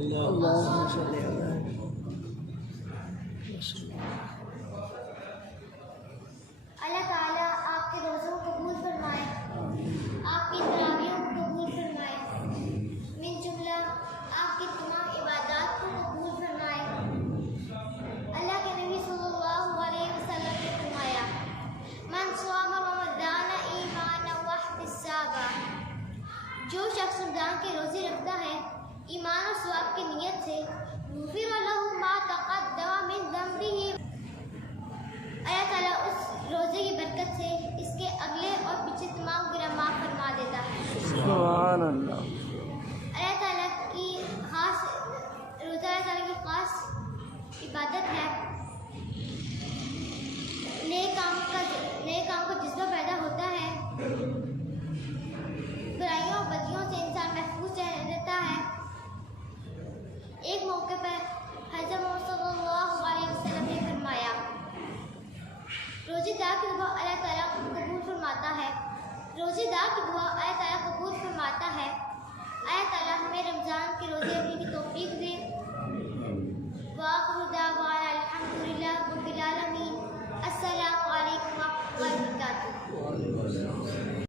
اللهم صل علی اللہ تعالیٰ آپ کے روزوں کو قبول فرمائے، آپ کی تراویحوں کو قبول فرمائے، من جملہ آپ کی تمام عبادات کو قبول فرمائے۔ اللہ کے نبی صلی اللہ علیہ وسلم نے فرمایا، من صام رمضان ایمانا واحتسابا، جو شخص رمضان کے روزے رکھتا ہے ایمان اور ثواب کی نیت سے، غفر لہ ما تقدم من ذنبہ، اللہ تعالیٰ اس روزے کی برکت سے اس کے اگلے اور پچھلے تمام گناہ معاف فرما دیتا ہے۔ سبحان اللہ۔ اللہ تعالیٰ کی خاص روزہ اللہ تعالیٰ کی خاص عبادت ہے۔ نیک کام کا جذبہ پیدا ہوتا ہے، برائیوں اور بدیوں سے انسان محفوظ رہتا ہے۔ ایک موقع پر حضرت محمد صلی اللہ علیہ وسلم نے فرمایا، روزے دار کی دعا اللہ تعالیٰ قبول فرماتا ہے، روزے دار کی دعا اللہ تعالیٰ قبول فرماتا ہے۔